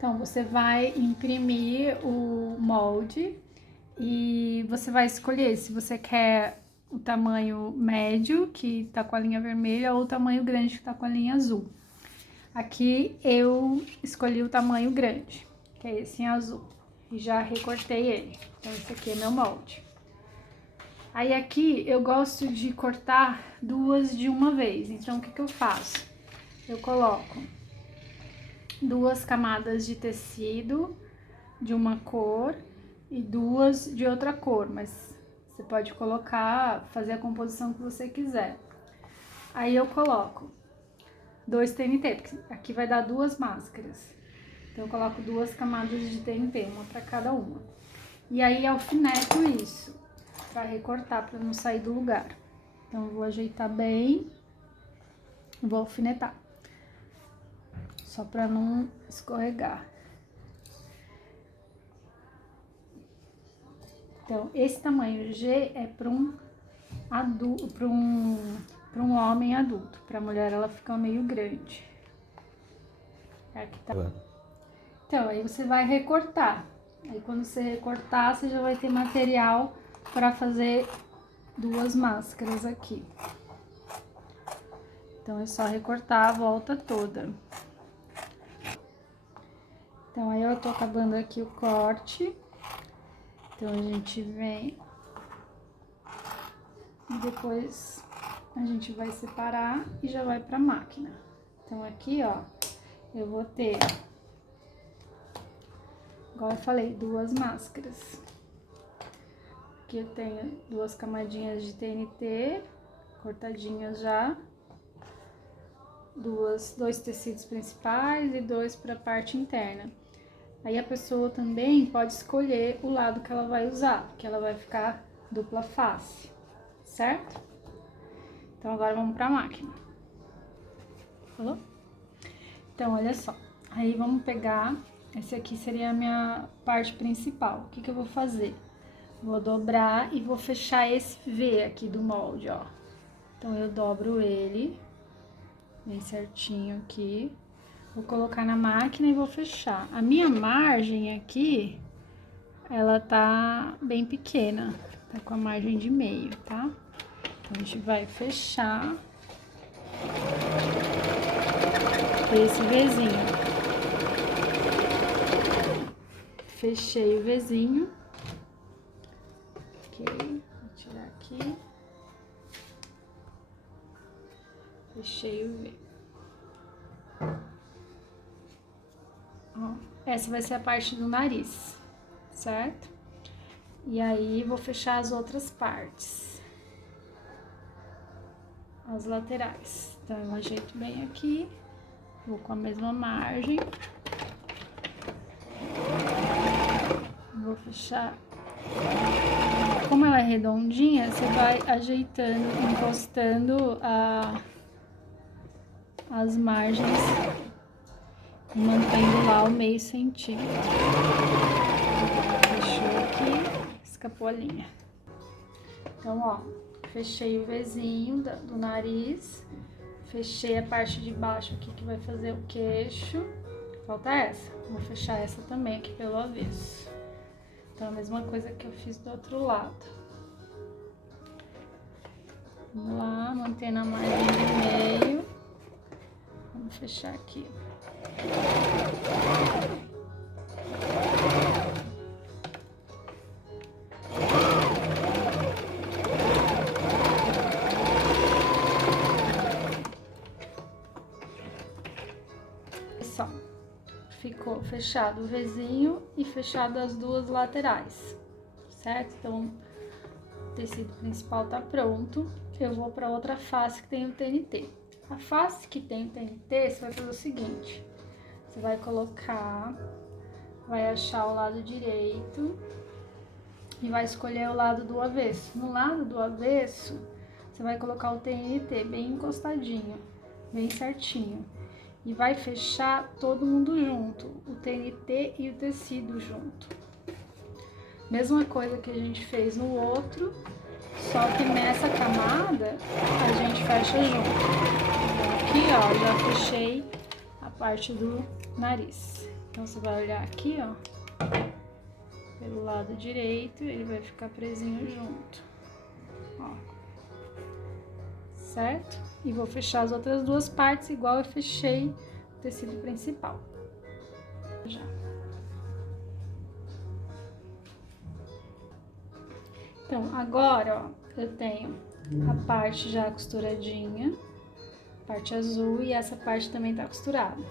Então, você vai imprimir o molde e você vai escolher se você quer o tamanho médio, que tá com a linha vermelha, ou o tamanho grande, que tá com a linha azul. Aqui eu escolhi o tamanho grande, que é esse em azul, e já recortei ele. Então, esse aqui é meu molde. Aí aqui eu gosto de cortar duas de uma vez, então o que que eu faço? Eu coloco 2 camadas de tecido de uma cor e 2 de outra cor, mas você pode colocar, fazer a composição que você quiser. Aí eu coloco 2 TNT, porque aqui vai dar 2 máscaras. Então eu coloco 2 camadas de TNT, uma para cada uma. E aí alfineto isso, para recortar, para não sair do lugar. Então eu vou ajeitar bem e vou alfinetar, só para não escorregar. Então, esse tamanho G é para um adulto, para um homem adulto. Para mulher ela fica meio grande. Aqui tá. Então, aí você vai recortar. Aí quando você recortar, você já vai ter material para fazer 2 máscaras aqui. Então é só recortar a volta toda. Então aí eu tô acabando aqui o corte. Então a gente vem e depois a gente vai separar e já vai pra máquina. Então aqui, ó, eu vou ter, igual eu falei, 2 máscaras. Aqui eu tenho 2 camadinhas de TNT, cortadinhas já. 2 tecidos principais e 2 para a parte interna. Aí a pessoa também pode escolher o lado que ela vai usar, porque ela vai ficar dupla face, certo? Então agora vamos para a máquina. Falou? Então olha só, aí vamos pegar, esse aqui seria a minha parte principal. O que que eu vou fazer? Vou dobrar e vou fechar esse V aqui do molde, ó. Então eu dobro ele bem certinho aqui. Vou colocar na máquina e vou fechar. A minha margem aqui, ela tá bem pequena, tá com a margem de meio, tá? Então, a gente vai fechar esse Vzinho. Fechei o Vzinho. Ok, vou tirar aqui. Fechei o V. Ó, essa vai ser a parte do nariz, certo? E aí, vou fechar as outras partes. As laterais. Então, eu ajeito bem aqui. Vou com a mesma margem. Vou fechar. Como ela é redondinha, você vai ajeitando, encostando as margens, mantendo lá o meio centímetro. Fechou aqui, escapou a linha. Então, ó, fechei o Vzinho do nariz, fechei a parte de baixo aqui que vai fazer o queixo. Falta essa, vou fechar essa também aqui pelo avesso. Então, a mesma coisa que eu fiz do outro lado. Vamos lá, mantendo a margem de meio. Vamos fechar aqui. Só. Ficou fechado o Vzinho e fechado as 2 laterais, certo? Então, o tecido principal tá pronto. Eu vou para outra face que tem o TNT. A face que tem o TNT, você vai fazer o seguinte: você vai colocar, vai achar o lado direito e vai escolher o lado do avesso. No lado do avesso, você vai colocar o TNT bem encostadinho, bem certinho. E vai fechar todo mundo junto, o TNT e o tecido junto. Mesma coisa que a gente fez no outro, só que nessa camada a gente fecha junto. Então, aqui, ó, já fechei a parte do nariz. Então, você vai olhar aqui, ó, pelo lado direito, ele vai ficar presinho junto, ó, certo? E vou fechar as outras duas partes igual eu fechei o tecido principal. Já. Então, agora, ó, eu tenho a parte já costuradinha, parte azul, e essa parte também tá costurada.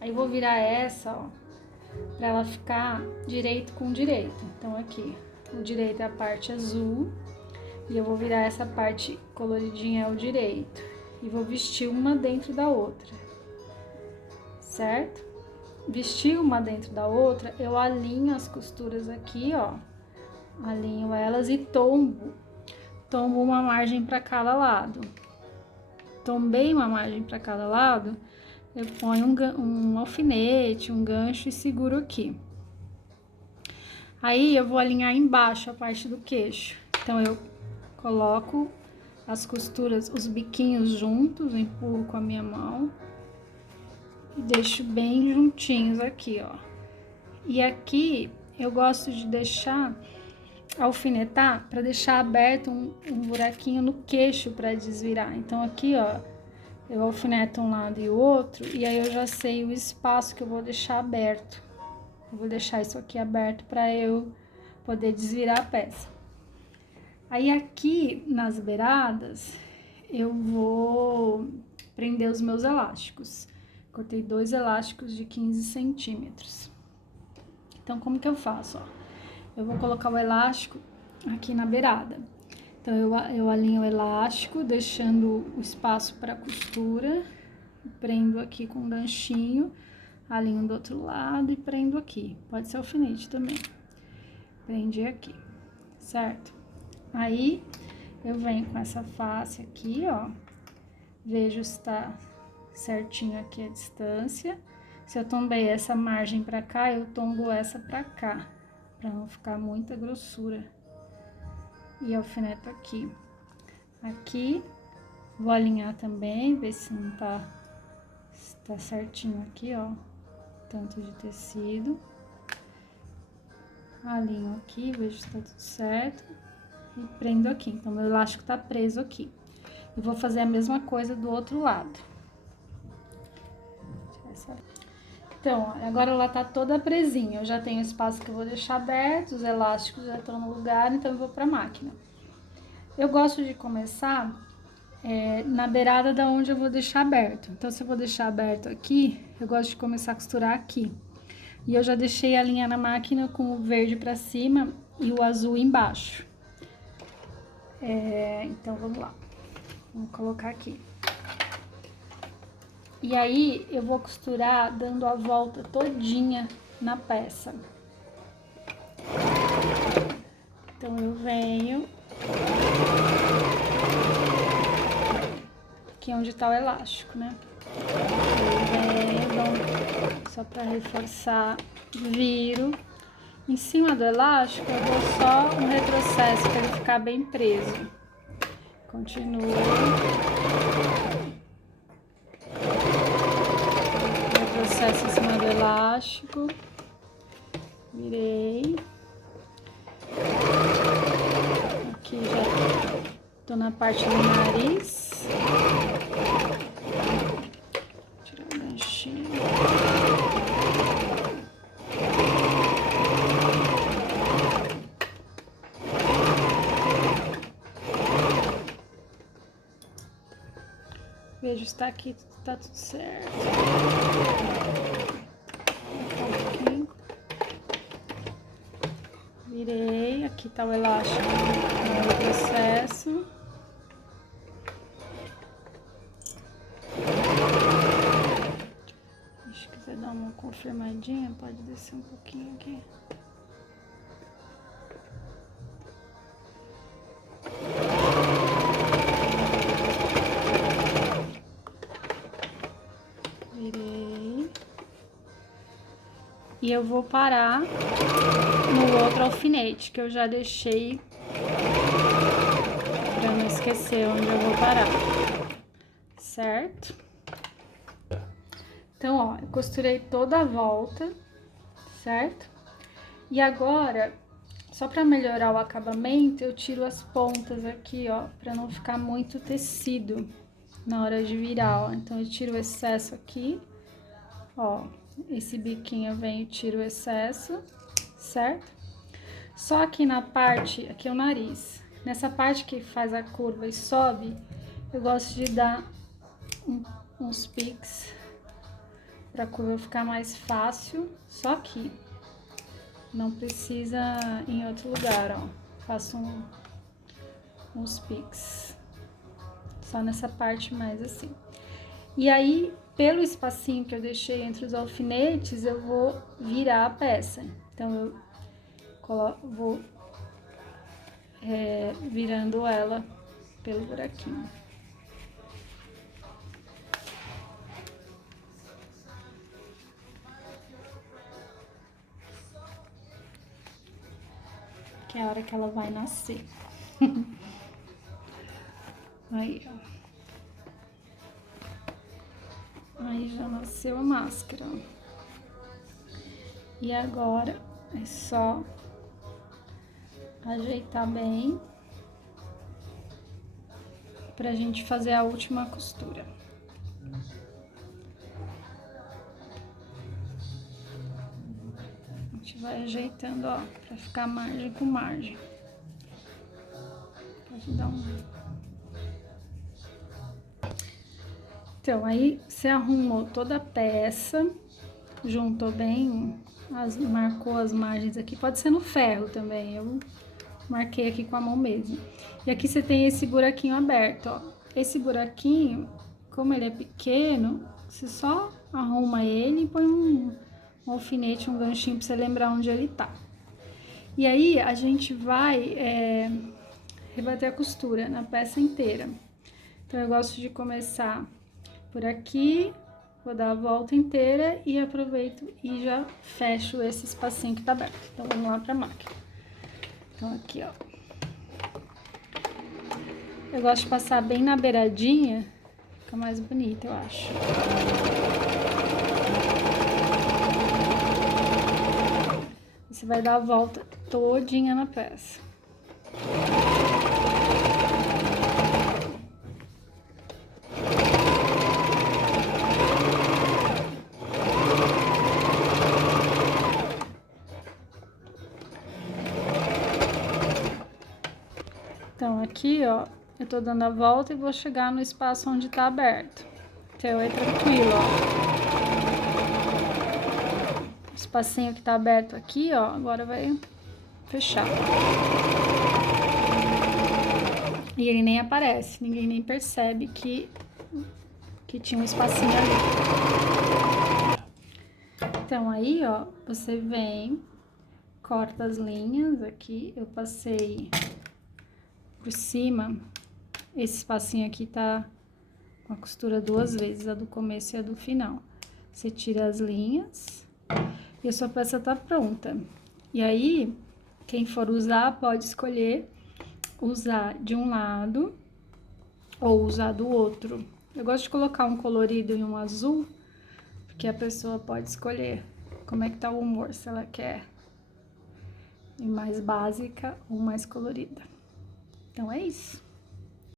Aí, eu vou virar essa, ó, pra ela ficar direito com direito. Então, aqui, o direito é a parte azul, e eu vou virar essa parte coloridinha ao direito. E vou vestir uma dentro da outra, certo? Vestir uma dentro da outra, eu alinho as costuras aqui, ó. Alinho elas e tombo uma margem para cada lado. Tombei uma margem para cada lado, eu ponho um alfinete, um gancho e seguro aqui. Aí eu vou alinhar embaixo a parte do queixo. Então eu coloco as costuras, os biquinhos juntos, empurro com a minha mão e deixo bem juntinhos aqui, ó. E aqui eu gosto de deixar alfinetar para deixar aberto um buraquinho no queixo para desvirar. Então aqui, ó, eu alfineto um lado e o outro, e aí eu já sei o espaço que eu vou deixar aberto. Eu vou deixar isso aqui aberto para eu poder desvirar a peça. Aí aqui nas beiradas eu vou prender os meus elásticos. Cortei 2 elásticos de 15 centímetros. Então como que eu faço, ó? Eu vou colocar o elástico aqui na beirada. Então, eu alinho o elástico, deixando o espaço para costura. Prendo aqui com um ganchinho, alinho do outro lado e prendo aqui. Pode ser alfinete também. Prendi aqui, certo? Aí, eu venho com essa face aqui, ó. Vejo se tá certinho aqui a distância. Se eu tombei essa margem para cá, eu tombo essa para cá, para não ficar muita grossura. E alfineto aqui. Aqui, vou alinhar também, ver se não tá, se tá certinho aqui, ó, tanto de tecido. Alinho aqui, vejo se tá tudo certo. E prendo aqui. Então, meu elástico tá preso aqui. E vou fazer a mesma coisa do outro lado. Então, agora ela tá toda presinha, eu já tenho espaço que eu vou deixar aberto, os elásticos já estão no lugar, então eu vou pra máquina. Eu gosto de começar na beirada da onde eu vou deixar aberto. Então, se eu vou deixar aberto aqui, eu gosto de começar a costurar aqui. E eu já deixei a linha na máquina com o verde pra cima e o azul embaixo. Então, vamos lá. Vamos colocar aqui. E aí, eu vou costurar dando a volta todinha na peça. Então, eu venho aqui onde tá o elástico, né? Eu venho, só pra reforçar, viro. Em cima do elástico, eu dou só um retrocesso pra ele ficar bem preso. Continuo. Retrocesso em cima do elástico, virei, aqui já tô na parte do nariz, tirar o ganchinho, vejo se tá aqui, tá tudo certo. Virei, aqui tá o elástico no processo. Se quiser dar uma confirmadinha, pode descer um pouquinho aqui. Virei. E eu vou parar no outro alfinete, que eu já deixei pra não esquecer onde eu vou parar, certo? Então, ó, eu costurei toda a volta, certo? E agora, só para melhorar o acabamento, eu tiro as pontas aqui, ó, para não ficar muito tecido na hora de virar, ó. Então, eu tiro o excesso aqui, ó, esse biquinho eu venho e tiro o excesso, certo? Só aqui na parte, aqui é o nariz, nessa parte que faz a curva e sobe, eu gosto de dar uns piques para a curva ficar mais fácil, só aqui. Não precisa em outro lugar, ó. Faço uns piques. Só nessa parte mais assim. E aí, pelo espacinho que eu deixei entre os alfinetes, eu vou virar a peça. Então, eu vou virando ela pelo buraquinho. Que é a hora que ela vai nascer. Aí, ó. Aí já nasceu a máscara. E agora é só ajeitar bem pra gente fazer a última costura. A gente vai ajeitando, ó, pra ficar margem com margem. Pode dar Então, aí você arrumou toda a peça, juntou bem, marcou as margens aqui. Pode ser no ferro também, eu marquei aqui com a mão mesmo. E aqui você tem esse buraquinho aberto, ó. Esse buraquinho, como ele é pequeno, você só arruma ele e põe um alfinete, um ganchinho pra você lembrar onde ele tá. E aí, a gente vai rebater a costura na peça inteira. Então, eu gosto de começar por aqui, vou dar a volta inteira e aproveito e já fecho esse espacinho que tá aberto. Então, vamos lá pra máquina. Então, aqui, ó. Eu gosto de passar bem na beiradinha, fica mais bonito, eu acho. Você vai dar a volta todinha na peça. Então, aqui, ó, eu tô dando a volta e vou chegar no espaço onde tá aberto. Então, é tranquilo, ó. O espacinho que tá aberto aqui, ó, agora vai fechar. E ele nem aparece, ninguém nem percebe que tinha um espacinho ali. Então, aí, ó, você vem, corta as linhas aqui, eu passei por cima, esse espacinho aqui tá com a costura 2 vezes, a do começo e a do final. Você tira as linhas e a sua peça tá pronta. E aí, quem for usar, pode escolher usar de um lado ou usar do outro. Eu gosto de colocar um colorido e um azul, porque a pessoa pode escolher como é que tá o humor, se ela quer ir mais básica ou mais colorida. Então, é isso.